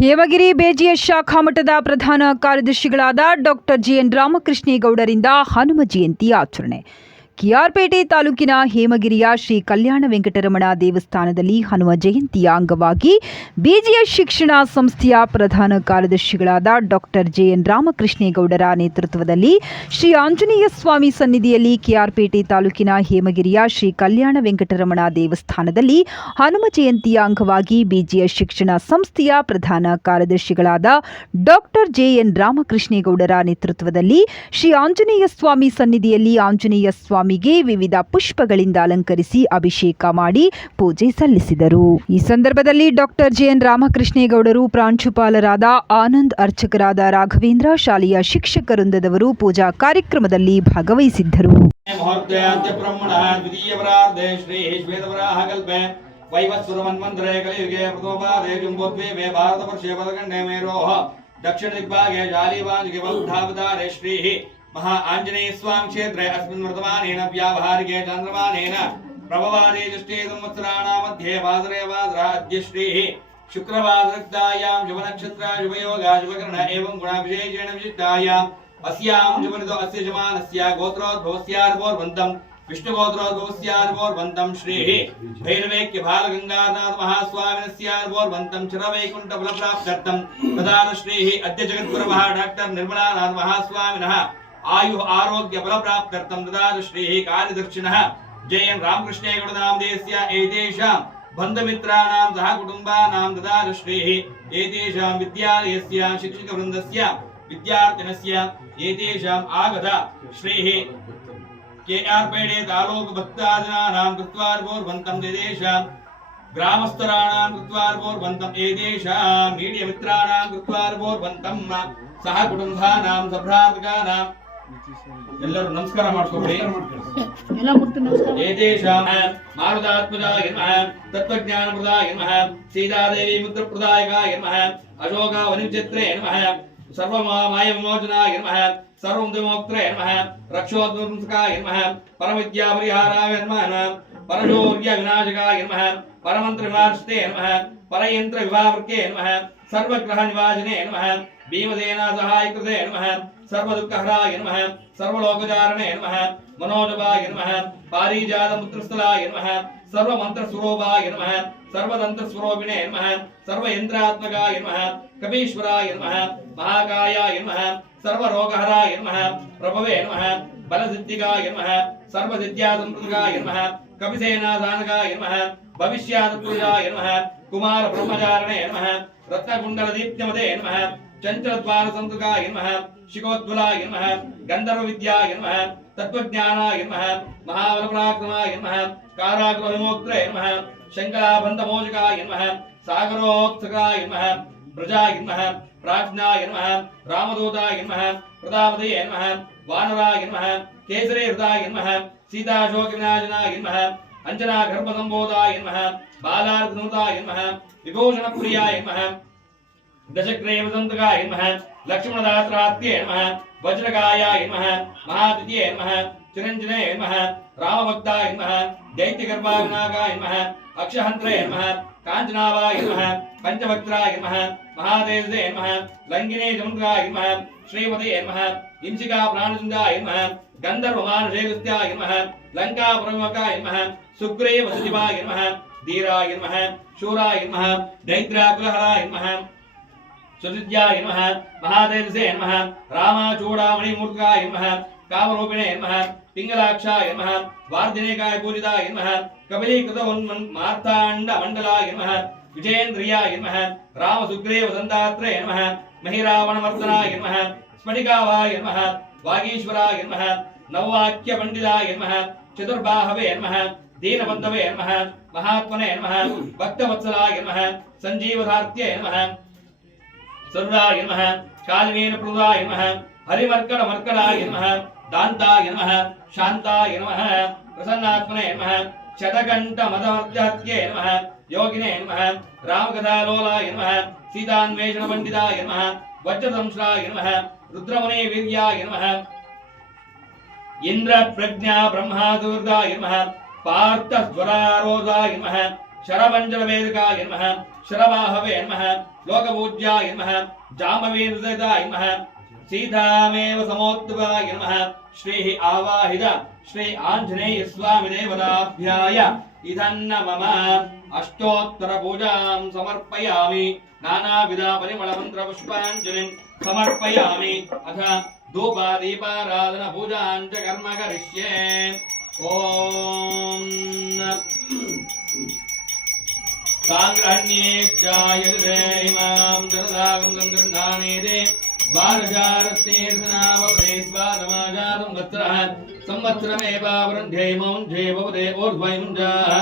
ಹೇಮಗಿರಿ ಬೇಜಿಯ ಶಾಖಾ ಮಠದ ಪ್ರಧಾನ ಕಾರ್ಯದರ್ಶಿಗಳಾದ ಡಾಕ್ಟರ್ ಜಿಎನ್ ರಾಮಕೃಷ್ಣೇಗೌಡರಿಂದ ಹನುಮ ಜಯಂತಿ ಆಚರಣೆ. ಕೆಆರ್ಪೇಟೆ ತಾಲೂಕಿನ ಹೇಮಗಿರಿಯ ಶ್ರೀ ಕಲ್ಯಾಣ ವೆಂಕಟರಮಣ ದೇವಸ್ಥಾನದಲ್ಲಿ ಹನುಮ ಜಯಂತಿಯ ಅಂಗವಾಗಿ ಬೇಜಿಯ ಶಿಕ್ಷಣ ಸಂಸ್ಥೆಯ ಪ್ರಧಾನ ಕಾರ್ಯದರ್ಶಿಗಳಾದ ಡಾಕ್ಟರ್ ಜಿಎನ್ ರಾಮಕೃಷ್ಣೇಗೌಡರ ನೇತೃತ್ವದಲ್ಲಿ ಶ್ರೀ ಆಂಜನೇಯ ಸ್ವಾಮಿ ಸನ್ನಿಧಿಯಲ್ಲಿ ಕೆಆರ್ಪೇಟೆ ತಾಲೂಕಿನ ಹೇಮಗಿರಿಯ ಶ್ರೀ ಕಲ್ಯಾಣ ವೆಂಕಟರಮಣ ದೇವಸ್ಥಾನದಲ್ಲಿ ಹನುಮ ಜಯಂತಿಯ ಅಂಗವಾಗಿ ಬೇಜಿಯ ಶಿಕ್ಷಣ ಸಂಸ್ಥೆಯ ಪ್ರಧಾನ ಕಾರ್ಯದರ್ಶಿಗಳಾದ ಡಾಕ್ಟರ್ ಜಿಎನ್ ರಾಮಕೃಷ್ಣೇಗೌಡರ ನೇತೃತ್ವದಲ್ಲಿ ಶ್ರೀ ಆಂಜನೇಯ ಸ್ವಾಮಿ ಸನ್ನಿಧಿಯಲ್ಲಿ ಆಂಜನೇಯ ಸ್ವಾಮಿಗೆ ವಿವಿಧ ಪುಷ್ಪಗಳಿಂದ ಅಲಂಕರಿಸಿ ಅಭಿಷೇಕ ಮಾಡಿ ಪೂಜೆ ಸಲ್ಲಿಸಿದರು. ಈ ಸಂದರ್ಭದಲ್ಲಿ ಡಾಕ್ಟರ್ ಜಿಎನ್ ರಾಮಕೃಷ್ಣೇಗೌಡರು, ಪ್ರಾಂಶುಪಾಲರಾದ ಆನಂದ್, ಅರ್ಚಕರಾದ ರಾಘವೇಂದ್ರ, ಶಾಲೆಯ ಶಿಕ್ಷಕ ವೃಂದದವರು ಪೂಜಾ ಕಾರ್ಯಕ್ರಮದಲ್ಲಿ ಭಾಗವಹಿಸಿದ್ದರು. दक्षिण दिग्भागे जालीवांशिके वल्धावतारे श्रीः महा आंजनेय स्वामी क्षेत्रे अस्मिन् वर्तमानेन व्यावहारिके चन्द्रमानेन प्रभवारे दृष्टे संवत्सराणां मध्ये वासरे वासराद्य श्रीः शुक्रवासरक्तायां शुभनक्षत्रा शुभयोगा शुभकर्ण एवं गुणाभिषेचेन विशिष्टायाम् अस्यां शुभनितो अस्य जमानस्य गोत्रोद्भवस्यार्भोर्वन्तं विष्णुगोत्रोद्भवस्यार्भोर्वन्तं श्रीः भैरवेक्य बालगंगाधरनाथ महास्वामिनस्यार्भोर्वन्तं चिरवैकुण्ठफलप्राप्त्यर्थं प्रदान श्रीः अद्य जगद्गुरवः डॉक्टर निर्मलानाथ महास्वामिनः आयु आरोग्य फलप्राप्त्यर्थं ददातु श्रीः कार्यदर्शिनः जयन् रामकृष्णेगौडनामधेयस्य एतेषां बन्धुमित्राणां सह कुटुम्बानां ददातु श्रीः एतेषां विद्यालयस्य शिक्षकवृन्दस्य विद्यार्थिनस्य एतेषाम् आगत श्रीः केआर्पेटे तालूक भक्ताजनानां कृत्वार्भोर्वन्तं एतेषां ग्रामस्तराणां कृत्वार्भोर्वन्तं एतेषां मीडियमित्राणां कृत्वार्भोर्वन्तं सह कुटुम्बानां सभ्रातकानां ಎಲ್ಲರೂ ನಮಸ್ಕಾರ ಮಾಡ್ಕೊಳ್ಳಿ. ಏತೇಷಾಂ ಮಾರುತಾತ್ಮಜಾಯ ನಮಃ, ತತ್ವಜ್ಞಾನಪ್ರದಾಯ ನಮಃ, ಸೀತಾದೇವಿ ಮುದ್ರಪ್ರದಾಯಕಾಯ ನಮಃ, ಅಶೋಕ ವನಿಚಿತ್ರೇ ನಮಃ, ಸರ್ವಮಾಯ ವಿಮೋಚನಾಯ ನಮಃ, ಸರ್ವಮುಕ್ತ್ರೇ ನಮಃ, ರಕ್ಷೋದ್ವಂಸಕಾಯ ನಮಃ, ಪರವಿದ್ಯಾಪರಿಹಾರಾಯ ನಮಃ, ಪರಶೌರ್ಯ ವಿನಾಶಕಾಯ ನಮಃ, ಪರಮಂತ್ರ ವಿಮಾರ್ಷತೆ ನಮಃ, ಪರಯಂತ್ರ ವಿಭಾವೃಕೆ ನಮಃ, ಸರ್ವಗ್ರಹ ನಿವಾಜನೆ ನಮಃ, ಭೀಮಸೇನಾ ಸಹಾಯಕೃತೆ ನಮಃ, सर्वदुःखहराय नमः, सर्वलोकचारणे नमः, मनोजवाय नमः, पारिजातमुत्रस्थलाय नमः, सर्वमन्त्रस्वरूपाय नमः, सर्वतन्त्रस्वरूपिणे नमः, सर्वयन्त्रात्मकाय नमः, कपीश्वराय नमः, महाकायाय नमः, सर्वरोगहराय नमः, प्रभवे नमः, बलसिद्धिकाय नमः, सर्वसिद्ध्यासंप्रदाय नमः, कपिसेनादानकाय नमः, भविष्यात्मजाय नमः, कुमारब्रह्मचारिणे नमः, रत्नकुण्डलदीप्तिमते नमः, चंचलद्वार संतुकाय नमः, शिखोद्वलाय नमः, गंधर्व विद्याय नमः, तत्वज्ञानाय नमः, महाबलपराक्रमाय नमः, कारागृहविमोक्त्रे नमः, शंकराबन्धमोचकाय नमः, सागरोत्सकाय नमः, प्रजाय नमः, प्राज्ञाय नमः, रामदूताय नमः, प्रतापदये नमः, वानराय नमः, केसरी हृदाय नमः, सीताशोक विनाशनाय नमः, अंजना गर्भसंबोधाय नमः, बालार्कनुताय नमः, विभूषणप्रियाय नमः, दशग्रेव संतकाय नमः, लक्ष्मणदासरात्ये नमः, वज्रकायाय नमः, महातिथ्ये नमः, चिरंजने नमः, रामभक्ताय नमः, दैत्यगर्भाविनागाय नमः, अक्षहन्त्रे नमः, कांचनावाय नमः, पंचभक्त्राय नमः, महादेवसे नमः, लंगिने समुद्राय नमः, श्रीमते नमः, इंसिका प्राणसुंदाय नमः, गंधर्वमानशेगस्त्याय नमः, लंकापुरमकाय नमः, सुग्रीव सचिवाय नमः, धीराय नमः, शूराय नमः, दैत्राकुलहराय नमः, सुजित्याय नमः, महादेवसे नमः, रामाचूडामणिमूर्तिकाय नमः, कामरूपिणे नमः, पिंगलाक्षाय नमः, वार्धिनेकाय पूजिताय नमः, कपिलीकृतमार्ताण्डमण्डलाय नमः, विजयेन्द्रियाय नमः, रामसुग्रीवसन्दात्रे नमः, महिरावणमर्दनाय नमः, स्फटिकावाय नमः, वागीश्वराय नमः, नववाक्यपण्डिताय नमः, चतुर्बाहवे नमः, दीनबन्धवे नमः, महात्मने नमः, भक्तवत्सलाय नमः, सञ्जीवधार्त्ये नमः, सर्वाय नमः, कालवेन प्रदाय नमः, हरिमर्कड़मर्कड़ाय नमः, दान्ताय नमः, शान्ताय नमः, प्रसन्नात्मने नमः, शतकण्ठमदमर्दहत्ये नमः, योगिने नमः, रामकथालोलाय नमः, सीतान्वेषणपण्डिताय नमः, वज्रदंश्राय नमः, रुद्रमुने वीर्याय नमः, इंद्रप्रज्ञा ब्रह्मादुर्गाय नमः, पार्थस्वरारोधाय नमः, शरभञ्जनवेदकाय नमः, शरवाहवे नमः लोकपूज्याय नमः जाम्बवे हृदयदाय नमः सीतामेव समोत्तवाय नमः श्री आवाहित श्री आंजनेय स्वामी देवताभ्याय इदन्न मम अष्टोत्तर पूजां समर्पयामि नानाविध परिमल मंत्र पुष्पांजलिं समर्पयामि अथ धूपादीपाराधन पूजां च कर्म करिष्ये ओम सांग्रहण्येश्चायजुरे इमां जनदागं गन्धर्णानेदे द्वारजारस्तेर्धनावपदे द्वारमाजातं वत्सरः संवत्सरमेवावरुन्धे मौञ्झे भवदे ऊर्ध्वयुञ्जाः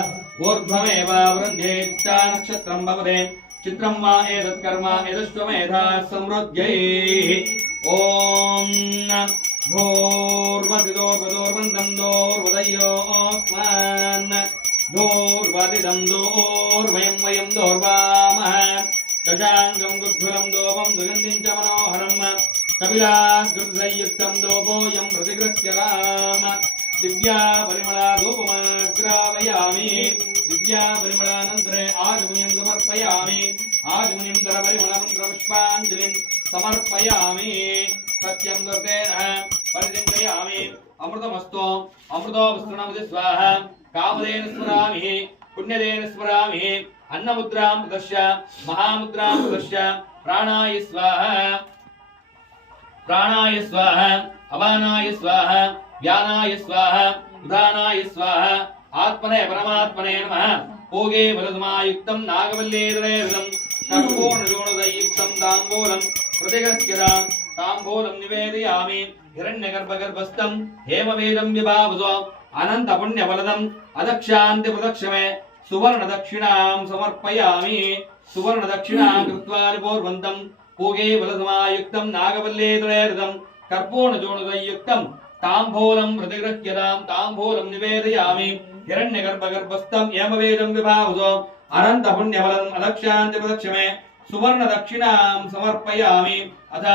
ऊर्ध्वमेवावरुन्धे चित्ता नक्षत्रं भवदे चित्रं वा एतत्कर्म एतश्वमेधा समृद्ध्यैः ॐ धूर्वदिदोर्वदोर्वन्दं दोर्वदयोस्मान् धूर्वदिदं दोर्वयं वयं दोर्वामः दशाङ्गं दुग्धुलं दोपं दुगन्धिं च मनोहरम् कपिलाकृतयुक्तं दोपोऽयं प्रतिगृह्यताम् दिव्या परिमला धूपमाग्रावयामि दिव्या परिमलानन्तरे आजमुनिं समर्पयामि आजमुनिं परिमलमन्त्रपुष्पाञ्जलिं समर्पयामि सत्यं दुर्गेण परिचिन्तयामि अमृतमस्तु अमृतो वस्तुनमति स्वाहा कामदेन स्मरामि पुण्यदेन स्मरामि अन्नमुद्रां प्रदर्श्य महामुद्रां प्रदर्श्य प्राणाय स्वाहा अपानाय स्वाहा व्यानाय स्वाहा उदानाय स्वाहा आत्मने परमात्मने नमः भोगे बलसमायुक्तं नागवल्लेदरेदं कर्पूर्णजोणदयुक्तं ताम्बूलं प्रतिगृह्यतां ताम्बूलं निवेदयामि हिरण्यगर्भगर्भस्थं हेमवेदं विभावसो अनन्तपुण्यफलदम् अदक्षान्ति प्रदक्षिणे सुवर्णदक्षिणां समर्पयामि सुवर्णदक्षिणां कृत्वा पूर्वन्तं भोगे बलसमायुक्तं नागवल्लेदरेदं कर्पूर्णजोणदयुक्तं ताम्बूलं प्रतिगृह्यतां ताम्बूलं निवेदयामि हिरण्यगर्भगर्भस्थं हेमवेदं विभावसो अनन्तपुण्यफलम् अदक्षान्ति प्रदक्षिणे सुवर्णदक्षिणां समर्पयामि अथ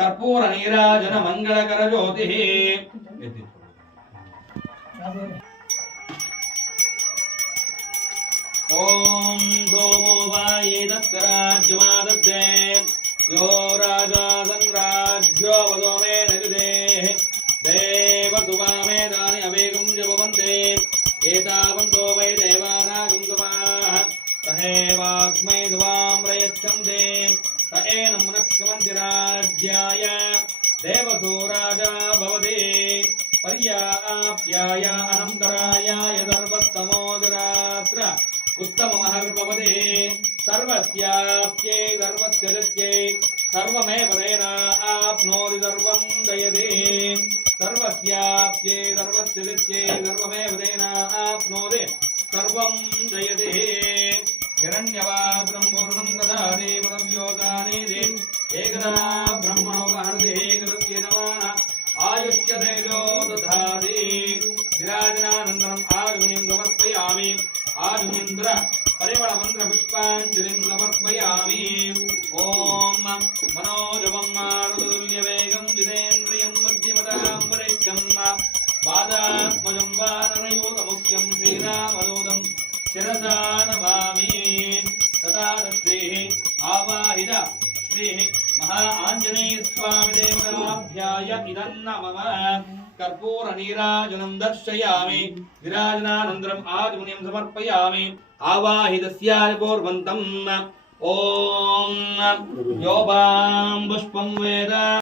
कर्पूरनीराजन मङ्गलकरज्योतिः ओम सोमो वाये दत्तराज्यमादत्ते यो राजा संराज्यो वदो मे नगदे देवसुवामेदानि अवेगं जपवन्ते एतावन्तो वै देवानागं गवाः तहेवास्मै सुवां प्रयच्छन्ते त एनं नक्षमन्ति राज्याय देवसो राजा भवति पर्याप्याय अनन्तरायाय सर्वस्तमोदरात्र उत्तममहर्भवते सर्वस्याप्ये सर्वस्य जत्यै सर्वमेव तेन आप्नोति सर्वं दयते सर्वस्याप्ये सर्वस्य जत्यै सर्वमेव तेन आप्नोति सर्वं दयते हिरण्यपात्रं पूर्णं ददाति पदव्योगानीति एकदा ब्रह्मणोपहरति एकदत्यजमान आयुष्यतेजो दधाति विराजनानन्तरम् आगमनीं समर्पयामि आजुमिन्द्र परिमलमन्त्र पुष्पाञ्जलिं समर्पयामि ॐ मनोजवं मारुततुल्यवेगं जितेन्द्रियं बुद्धिमतां वरिष्ठं वादात्मजं वानरयूतमुख्यं श्रीरामदूतं शिरसा नमामि तथा श्रीः आवाहित श्रीः महा आञ्जनेय स्वामी देवताभ्याय इदन्न मम कर्पूर नीराजनं दर्शयामि विराजनानन्तरम् आजमुनिं समर्पयामि आवाहितस्याय पूर्वन्तम् ॐ योपां पुष्पं वेद